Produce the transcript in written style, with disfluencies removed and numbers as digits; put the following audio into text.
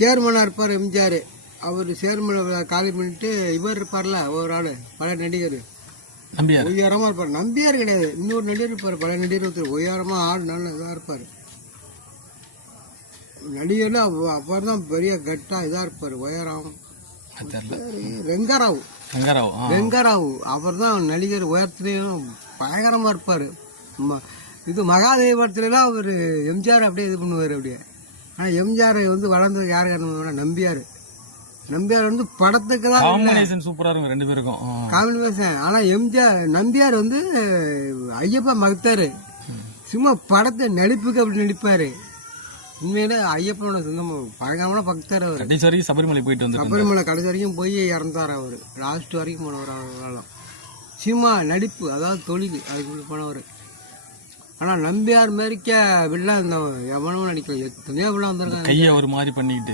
சேர்மனாக இருப்பார் எம்ஜிஆர். அவர் சேர்மனை காலி பண்ணிட்டு இவர் இருப்பார்ல ஒரு ஆள், பல நடிகர் உயரமாக இருப்பார். நம்பியார் கிடையாது, இன்னொரு நடிகர் இருப்பார். பல நடிகர் ஒருத்தர் உயரமாக ஆள் நல்ல இதாக இருப்பார். நடிகர்ல அவர் தான் பெரிய கட்டா இதாக இருப்பார், உயரம். வெங்கராவ் அவர் தான் நடிகர், உயரத்துலேயும் பயங்கரமாக இருப்பார். இது மகாதேவத்துலாம் அவர் எம்ஜிஆர் அப்படியே இது பண்ணுவார் அப்படியே. ஆனால் எம்ஜிஆர் வந்து வளர்ந்தது யார் காரணம்? நம்பியார். நம்பியார் வந்து படத்துக்கு தான் சூப்பராக இருக்கும் ரெண்டு பேருக்கும் காம்பினேஷன். ஆனால் நம்பியார் வந்து ஐயப்பா மகத்தார், சும்மா படத்தை நடிப்புக்கு அப்படி நடிப்பார். உண்மையில ஐயப்பனோட சொந்தம் பயங்கரமான பக்தர் அவர். கடைசி வரைக்கும் சபரிமலை போயிட்டு வந்து சபரிமலை கடைசி வரைக்கும் போய் இறந்தார் அவர். லாஸ்ட் வரைக்கும் போனவர் அவரெல்லாம். சும்மா நடிப்பு, அதாவது தொழில் அதுக்குள்ள போனவர். ஆனால் நம்பியார் மாதிரிக்க வில்லா எவனும் நடிக்கல. எத்தனையோ வில்லா வந்திருக்காங்க, கையை ஒரு மாதிரி பண்ணிக்கிட்டு.